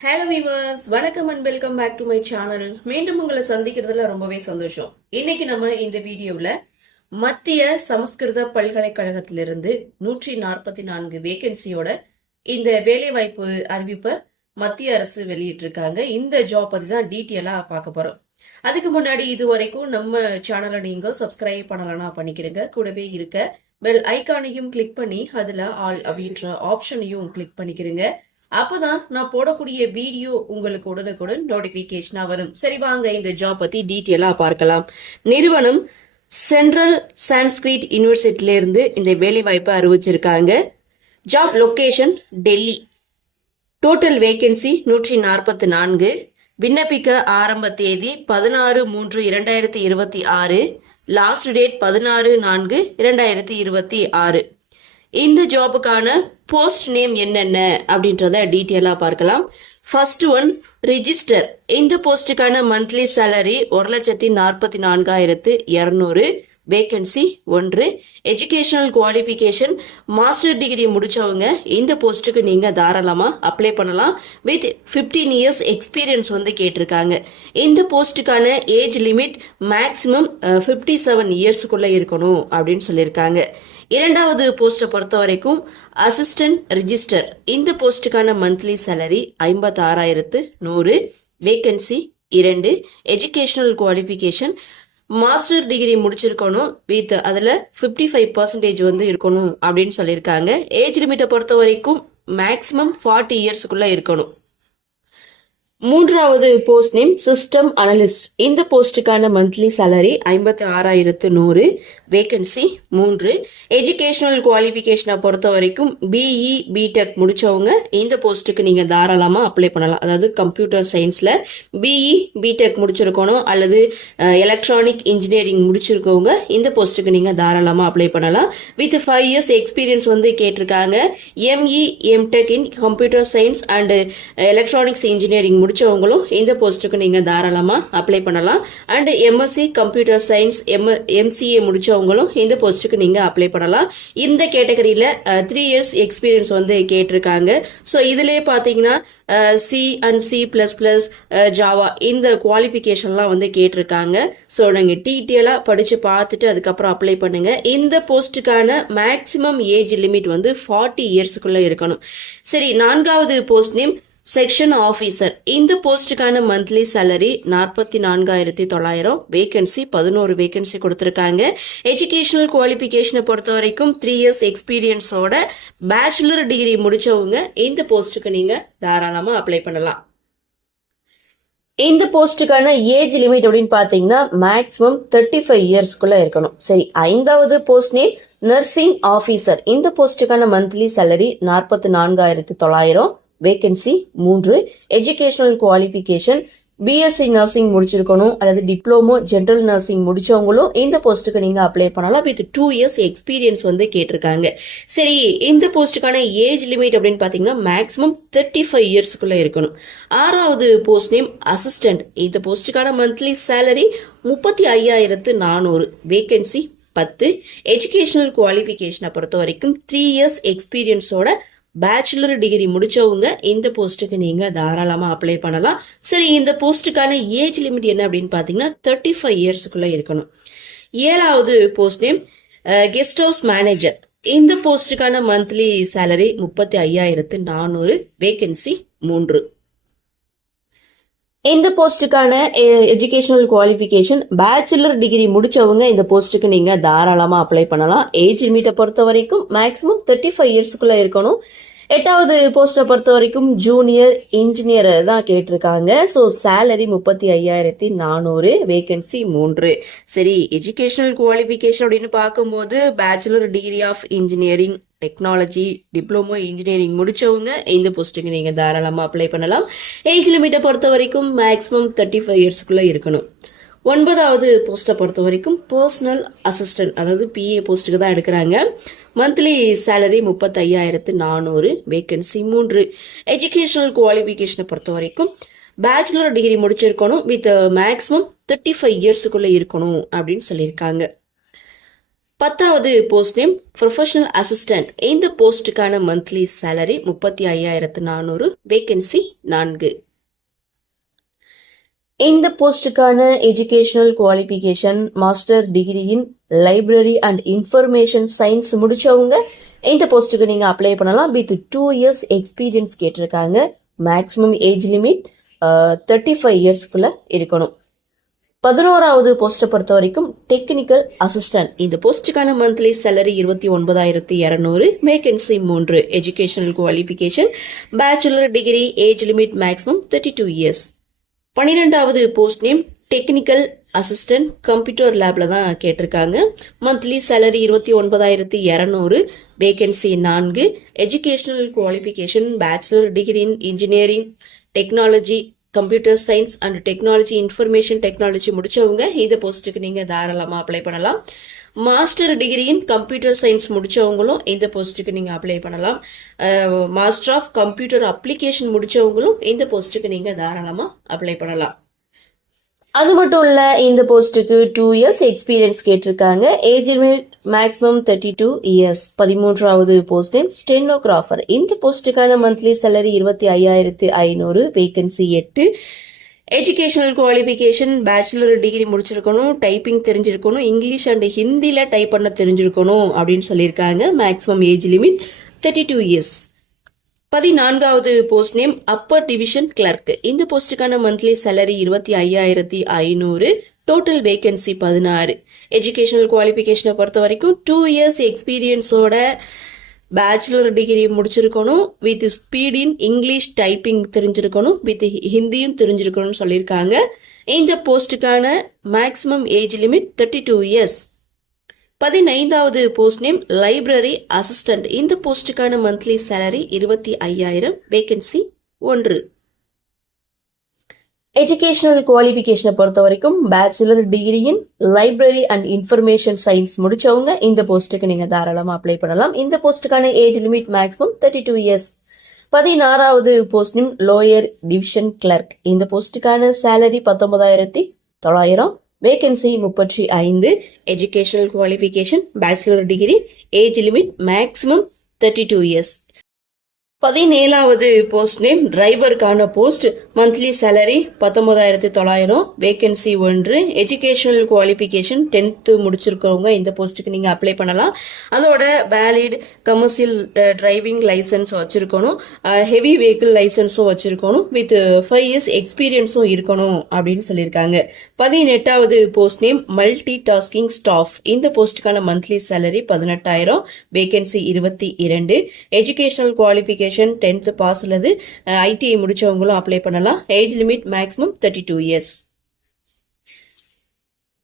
Hello viewers, வணக்கம் and welcome back to my channel. மீண்டும் உங்களை சந்திக்கிறதுல ரொம்பவே சந்தோஷம். இன்னைக்கு நம்ம இந்த வீடியோவில் மத்திய சமஸ்கிருத பல்கலைக்கழகத்திலிருந்து 144 வேகன்சியோட இந்த வேலைவாய்ப்பு அறிவிப்பை மத்திய அரசு வெளியிட்டிருக்காங்க. இந்த ஜாப் பத்தி தான் டீட்டெயிலா பார்க்க போறோம். அதுக்கு முன்னாடி இது வரைக்கும் நம்ம சேனலை நீங்க சப்ஸ்கிரைப் பண்ணலன்னா பண்ணிக்கிறீங்க. கூடவே இருக்க பெல் ஐக்கானையும் கிளிக் பண்ணி அதுல ஆல் அப்படின்ற ஆப்ஷனையும் கிளிக் பண்ணிக்கிறீங்க. அப்பதான் நான் போடக்கூடிய வீடியோ உங்களுக்கு உடனுக்குடன் நோட்டிபிகேஷனா வரும். சரி, வாங்க இந்த ஜாப் பத்தி டீட்டெயிலா பார்க்கலாம். நிறுவனம் சென்ட்ரல் சான்ஸ்கிரிட் யூனிவர்சிட்டில இருந்து இந்த வேலை வாய்ப்பை அறிவிச்சிருக்காங்க. Job location Delhi. Total vacancy 144. விண்ணப்பிக்க ஆரம்ப தேதி 16/3/2026. Last date 16/4/2026. இந்த ஜாபுக்கான போஸ்ட் நேம் என்னென்ன அப்படின்றத டீட்டெயிலாக பார்க்கலாம். First one registrar. இந்த போஸ்டுக்கான monthly salary 1,44,200. Vacancy 1. Educational qualification master degree முடிச்சவங்க இந்த போஸ்ட்டுக்கு நீங்க தாராளமா அப்ளை பண்ணலாம். வித் 15 இயர்ஸ் எக்ஸ்பீரியன்ஸ் கேட்டிருக்காங்க. இந்த போஸ்ட்டுக்கான ஏஜ் லிமிட் மேக்சிமம் 57 இயர்ஸுக்குள்ள இருக்கணும் அப்படின்னு சொல்லியிருக்காங்க. இரண்டாவது போஸ்ட்டை பொறுத்த வரைக்கும் அசிஸ்டன்ட் ரிஜிஸ்டர். இந்த போஸ்ட்டுக்கான monthly salary 56,100. Vacancy 2. Educational qualification master degree முடிச்சிருக்கணும். வித் அதில் 55% இருக்கணும் அப்படின்னு சொல்லியிருக்காங்க. ஏஜ் லிமிட்டை பொறுத்த வரைக்கும் மேக்சிமம் 40 இயர்ஸுக்குள்ள இருக்கணும். மூன்றாவது போஸ்ட் நேம் சிஸ்டம் அனலிஸ்ட். இந்த போஸ்டுக்கான மந்த்லி சேலரி 56,100. வேகன்சி 3. எஜுகேஷனல் குவாலிஃபிகேஷனை பொறுத்த வரைக்கும் பிஇ பிடெக் முடிச்சவங்க இந்த போஸ்ட்டுக்கு நீங்க தாராளமா அப்ளை பண்ணலாம். அதாவது கம்ப்யூட்டர் சயின்ஸ்ல பிஇ பிடெக் முடிச்சிருக்கணும் அல்லது எலக்ட்ரானிக் இன்ஜினியரிங் முடிச்சிருக்கவங்க இந்த போஸ்ட்டுக்கு நீங்க தாராளமா அப்ளை பண்ணலாம். வித் 5 இயர்ஸ் எக்ஸ்பீரியன்ஸ் கேட்டிருக்காங்க. ME MTech in computer science and electronics engineering முடிச்சவங்களும் இந்த போஸ்ட்டுக்கு நீங்க தாராளமா அப்ளை பண்ணலாம். And MSc computer science MCA முடிச்சவங்களும் இந்த போஸ்ட்டுக்கு நீங்க அப்ளை பண்ணலாம். இந்த கேட்டகரியில 3 இயர்ஸ் எக்ஸ்பீரியன்ஸ் கேட்டிருக்காங்க. ஸோ இதுலயே பாத்தீங்கன்னா சி அண்ட் C++, ஜாவா இந்த குவாலிஃபிகேஷன்லாம் கேட்டிருக்காங்க. ஸோ நீங்க டீட்டெயிலா படிச்சு பார்த்துட்டு அதுக்கப்புறம் அப்ளை பண்ணுங்க. இந்த போஸ்ட்டுக்கான மேக்சிமம் ஏஜ் லிமிட் 40 இயர்ஸுக்குள்ள இருக்கணும். சரி, நான்காவது போஸ்ட் நேம் செக்ஷன் ஆபீசர். இந்த போஸ்டுக்கான மந்த்லி சேலரி 44,900. வேகன்சி 11 வேகன்சி கொடுத்திருக்காங்க. எஜுகேஷனல் குவாலிஃபிகேஷனை பொறுத்த வரைக்கும் 3 இயர்ஸ் எக்ஸ்பீரியன்ஸோட பேச்சுலர் டிகிரி முடிச்சவங்க இந்த போஸ்டுக்கு நீங்க தாராளமா அப்ளை பண்ணலாம். இந்த போஸ்டுக்கான ஏஜ் லிமிட் அப்படின்னு பாத்தீங்கன்னா மேக்சிமம் 35 இயர்ஸ்க்குள்ள இருக்கணும். சரி, ஐந்தாவது போஸ்ட் நேம் நர்சிங் ஆபீசர். இந்த போஸ்டுக்கான monthly salary 44,900. Vacancy 3. Educational qualification BSc nursing முடிச்சிருக்கணும் அல்லது டிப்ளமோ ஜெனரல் நர்சிங் முடிச்சவங்களும் இந்த போஸ்ட்டுக்கு நீங்க அப்ளை பண்ணலாம். வித் 2 இயர்ஸ் எக்ஸ்பீரியன்ஸ் கேட்டிருக்காங்க. சரி, இந்த போஸ்ட்டுக்கான ஏஜ் லிமிட் அப்படின்னு பாத்தீங்கன்னா மேக்சிமம் 35 இயர்ஸ்க்குள்ள இருக்கணும். ஆறாவது போஸ்ட் நேம் அசிஸ்டன்ட். இந்த போஸ்ட்டுக்கான மந்த்லி சேலரி 35,400. வேகன்சி 10. எஜுகேஷனல் குவாலிஃபிகேஷனை பொறுத்த வரைக்கும் 3 இயர்ஸ் எக்ஸ்பீரியன்ஸோட பேச்சுலர் டிகிரி முடிச்சவங்க இந்த போஸ்ட்டுக்கு நீங்க தாராளமா அப்ளை பண்ணலாம். சரி, இந்த போஸ்ட்டுக்கான ஏஜ் லிமிட் என்ன அப்படின்னு பாத்தீங்கன்னா 35 இயர்ஸுக்குள்ள இருக்கணும். ஏழாவது post name guest house manager. இந்த போஸ்ட்டுக்கான மந்த்லி சேலரி 35,400. வேகன்சி 3. இந்த போஸ்டுக்கான எஜுகேஷனல் குவாலிஃபிகேஷன் பேச்சுலர் டிகிரி முடிச்சவங்க இந்த போஸ்ட்டுக்கு நீங்க தாராளமா அப்ளை பண்ணலாம். ஏஜ் லிமிட்டை பொறுத்த வரைக்கும் மேக்சிமம் 35 இயர்ஸ்க்குள்ள இருக்கணும். எட்டாவது போஸ்டை பொறுத்த வரைக்கும் ஜூனியர் இன்ஜினியர் தான் கேட்டிருக்காங்க. So salary 35,400. வேகன்சி 3. சரி, எஜுகேஷனல் குவாலிஃபிகேஷன் அப்படின்னு பார்க்கும்போது bachelor degree of engineering technology diploma engineering முடிச்சவங்க இந்த போஸ்ட்டுக்கு நீங்க தாராளமா அப்ளை பண்ணலாம். ஏஜ் லிமிட்டை பொறுத்த வரைக்கும் மேக்சிமம் 35 இயர்ஸ்க்குள்ள இருக்கணும். ஒன்பதாவது போஸ்ட்டை பொறுத்த வரைக்கும் பர்சனல் அசிஸ்டன்ட், அதாவது பிஏ போஸ்ட்டுக்கு தான் எடுக்கிறாங்க. Monthly salary 35,400. வேகன்சி 3. எஜுகேஷனல் குவாலிஃபிகேஷனை பொறுத்த வரைக்கும் பேச்சுலர் டிகிரி முடிச்சிருக்கணும். வித் மேக்சிமம் 35 இயர்ஸுக்குள்ள இருக்கணும் அப்படின்னு சொல்லியிருக்காங்க. 10வது போஸ்ட் நேம் ப்ரொஃபஷனல் அசிஸ்டன்ட். இந்த போஸ்டுக்கான மந்த்லி சேலரி 35,400, வேகன்சி 4. இந்த போஸ்டுக்கான educational qualification master degree in library and information science முடிச்சவங்க இந்த போஸ்ட்டுக்கு நீங்க அப்ளை பண்ணலாம். வித் 2 years எக்ஸ்பீரியன்ஸ் கேட்டிருக்காங்க. மேக்ஸிமம் ஏஜ் லிமிட் 35 இயர்ஸ்க்குள்ள இருக்கணும். 11வது போஸ்ட்டை பொறுத்த வரைக்கும் டெக்னிக்கல் அசிஸ்டன்ட். இந்த போஸ்டுக்கான monthly salary 29,200, vacancy 3, educational qualification bachelor degree, age limit maximum 32 years. 12வது post name technical assistant, computer லேப்ல தான் கேட்டிருக்காங்க. Monthly salary 29,200, vacancy 4, educational qualification bachelor degree in engineering technology, computer science and technology, information technology முடிச்சவங்க இந்த போஸ்ட்டுக்கு நீங்க தாராளமா apply பண்ணலாம். Master degree in computer science முடிச்சவங்களும் இந்த போஸ்ட்டுக்கு நீங்க அப்ளை பண்ணலாம். மாஸ்டர் ஆஃப் கம்ப்யூட்டர் அப்ளிகேஷன் முடிச்சவங்களும் இந்த போஸ்ட்டுக்கு நீங்க தாராளமா அப்ளை பண்ணலாம். அது மட்டும் இல்ல, இந்த போஸ்ட்டுக்கு 2 years எக்ஸ்பீரியன்ஸ் கேட்டிருக்காங்க. Age limit maximum 32 years. 13வது போஸ்ட் நேம் ஸ்டெனோகிராஃபர். இந்த போஸ்ட்டுக்கான monthly salary 25,500, vacancy 8. Educational qualification bachelor degree முடிச்சிருக்கணும், டைப்பிங் தெரிஞ்சிருக்கணும், இங்கிலீஷ் அண்ட் ஹிந்தில டைப் பண்ண தெரிஞ்சிருக்கணும் அப்படின்னு சொல்லியிருக்காங்க. Maximum age limit 32 years. 14வது post name upper division clerk. இந்த போஸ்டுக்கான monthly salary 25,500, total vacancy 16. Educational குவாலிஃபிகேஷனை பொறுத்த வரைக்கும் 2 years எக்ஸ்பீரியன்ஸோட பேச்சுலர் டிகிரி முடிச்சிருக்கணும், with speed in English typing தெரிஞ்சிருக்கணும், வித் ஹிந்தியும் தெரிஞ்சிருக்கணும்னு சொல்லியிருக்காங்க. இந்த போஸ்டுக்கான மேக்ஸிமம் ஏஜ் லிமிட் 32 இயர்ஸ். 15வது போஸ்ட் நேம் லைப்ரரி அசிஸ்டன்ட். இந்த போஸ்டுக்கான மந்த்லி சேலரி 25,000, வேகன்சி 1. எஜுகேஷனல் குவாலிஃபிகேஷனை பொறுத்த வரைக்கும் bachelor degree in library and information science முடிச்சவங்க இந்த போஸ்ட்டுக்கு நீங்க தாராளமா அப்ளை பண்ணலாம். இந்த போஸ்டுக்கான ஏஜ் லிமிட் மேக்ஸிமம் 32 இயர்ஸ். 16வது post name lower division clerk. இந்த போஸ்டுக்கான salary 19,900, vacancy 35. Educational qualification bachelor degree, age limit maximum 32 years. 17வது போஸ்ட் நேம் டிரைவருக்கான post. Monthly salary 19,900, vacancy 1. Educational qualification 10th முடிச்சிருக்கவங்க இந்த போஸ்ட்டுக்கு நீங்கள் அப்ளை பண்ணலாம். அதோட வேலிட் கமர்ஷியல் டிரைவிங் லைசன்ஸ் வச்சிருக்கணும், ஹெவி வெஹிக்கிள் லைசன்ஸும் வச்சிருக்கணும், வித் 5 years எக்ஸ்பீரியன்ஸும் இருக்கணும் அப்படின்னு சொல்லியிருக்காங்க. 18வது post name multi tasking staff. இந்த போஸ்ட்டுக்கான monthly salary 18,000, vacancy 22. Educational qualification 10th pass அல்லது ஐடிஐ முடிச்சவங்களும் அப்ளை பண்ணலாம். Age limit maximum 32 years.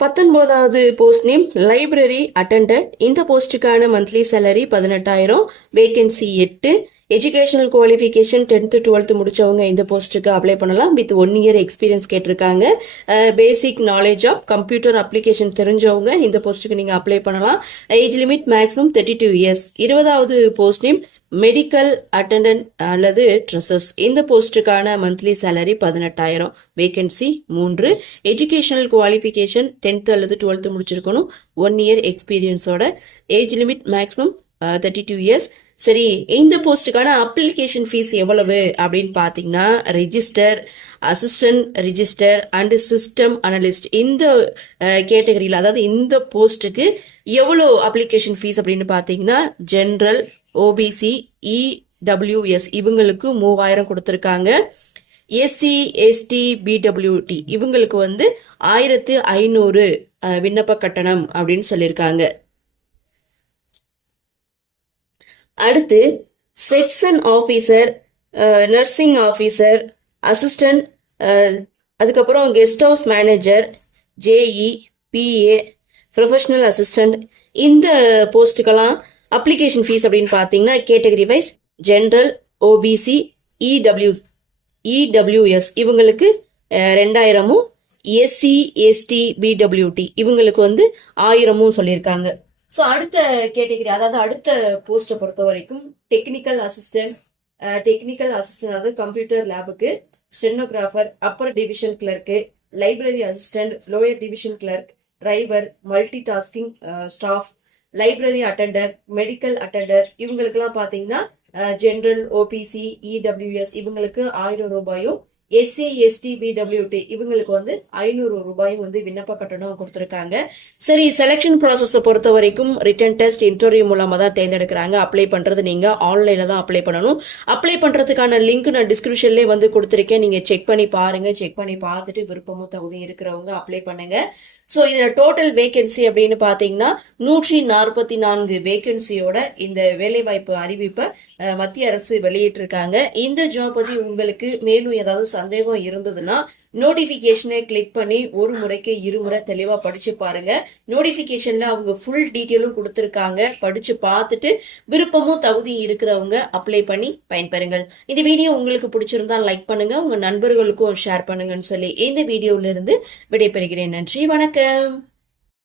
19வது போஸ்ட் நேம் லைப்ரரி அட்டெண்டன்ட். இந்த போஸ்டுக்கான monthly salary 18,000, vacancy 8. Educational qualification 10th 12th முடிச்சவங்க இந்த போஸ்ட்டுக்கு அப்ளை பண்ணலாம். வித் 1 year எக்ஸ்பீரியன்ஸ் கேட்டிருக்காங்க. Basic knowledge of computer application தெரிஞ்சவங்க இந்த போஸ்ட்டுக்கு நீங்கள் அப்ளை பண்ணலாம். Age limit maximum 32 years. 20வது போஸ்ட் நேம் மெடிக்கல் அட்டெண்டன்ட் அல்லது ட்ரெஸஸ். இந்த போஸ்ட்டுக்கான monthly salary 18,000, vacancy 3. Educational qualification 10th அல்லது 12th முடிச்சிருக்கணும், 1 year எக்ஸ்பீரியன்ஸோட. Age limit maximum 32 years. சரி, இந்த போஸ்ட்டுக்கான அப்ளிகேஷன் ஃபீஸ் எவ்வளவு அப்படின்னு பார்த்தீங்கன்னா, register, assistant register and system analyst இந்த கேட்டகரியில், அதாவது இந்த போஸ்ட்டுக்கு எவ்வளோ அப்ளிகேஷன் ஃபீஸ் அப்படின்னு பார்த்தீங்கன்னா, ஜென்ரல், ஓபிசி, இடபிள்யூஎஸ் இவங்களுக்கு 3,000 கொடுத்துருக்காங்க. எஸ்சி, எஸ்டி, பிடபிள்யூடி இவங்களுக்கு 1,500 விண்ணப்ப கட்டணம் அப்படின்னு சொல்லியிருக்காங்க. அடுத்து section officer, nursing officer, assistant, அதுக்கப்புறம் guest house manager, JE, PA, professional assistant இந்த போஸ்ட்டுக்கெல்லாம் அப்ளிகேஷன் ஃபீஸ் அப்படின்னு பார்த்தீங்கன்னா category wise general, OBC, EWS இவங்களுக்கு 2,000, எஸ்சி, எஸ்டி, பிடபிள்யூடி இவங்களுக்கு 1,000 சொல்லியிருக்காங்க. ஸோ அடுத்த கேட்டகரி, அதாவது அடுத்த போஸ்ட்டை பொறுத்த வரைக்கும் டெக்னிக்கல் அசிஸ்டன்ட் அதாவது கம்ப்யூட்டர் லேபுக்கு, stenographer, upper division clerk, library assistant, lower division clerk, driver, multi tasking staff, library attender, medical attender இவங்களுக்கெல்லாம் பாத்தீங்கன்னா ஜெனரல், ஓபிசி, இடபிள்யூஎஸ் இவங்களுக்கு 1000 ரூபாயும், எஸ்சி, எஸ்டி, பிடபிள்யூடி இவங்களுக்கு வந்து 500 ரூபாயும் வந்து விண்ணப்ப கட்டணம் கொடுத்துருக்காங்க. சரி, செலெக்ஷன் ப்ராசஸ் பொறுத்த வரைக்கும் ரிட்டன் டெஸ்ட், இன்டர்வியூ மூலமா தான் தேர்ந்தெடுக்கிறாங்க. அப்ளை பண்றது நீங்க ஆன்லைன்ல தான் அப்ளை பண்ணணும். அப்ளை பண்றதுக்கான லிங்க் நான் டிஸ்கிரிப்ஷன்லேயே வந்து கொடுத்துருக்கேன். நீங்க செக் பண்ணி பாருங்க. செக் பண்ணி பார்த்துட்டு விருப்பமும் தகுதி இருக்கிறவங்க அப்ளை பண்ணுங்க. ஸோ இதுல டோட்டல் வேகன்சி அப்படின்னு பாத்தீங்கன்னா 144 வேகன்சியோட இந்த வேலைவாய்ப்பு அறிவிப்பை மத்திய அரசு வெளியிட்டிருக்காங்க. இந்த ஜாப் பத்தி உங்களுக்கு மேலும் ஏதாவது சந்தேகம் இருந்ததுன்னா நோட்டிபிகேஷனை கிளிக் பண்ணி ஒரு முறைக்கு இருமுறை தெளிவா படிச்சு பாருங்க. நோட்டிபிகேஷன்ல அவங்க ஃபுல் டீட்டெயிலும் கொடுத்திருக்காங்க. படிச்சு பார்த்துட்டு விருப்பமும் தகுதி இருக்கிறவங்க அப்ளை பண்ணி பயன்பெறுங்கள். இந்த வீடியோ உங்களுக்கு பிடிச்சிருந்தா லைக் பண்ணுங்க, உங்க நண்பர்களுக்கும் ஷேர் பண்ணுங்கன்னு சொல்லி இந்த வீடியோல இருந்து விடைபெறுகிறேன். நன்றி, வணக்கம்.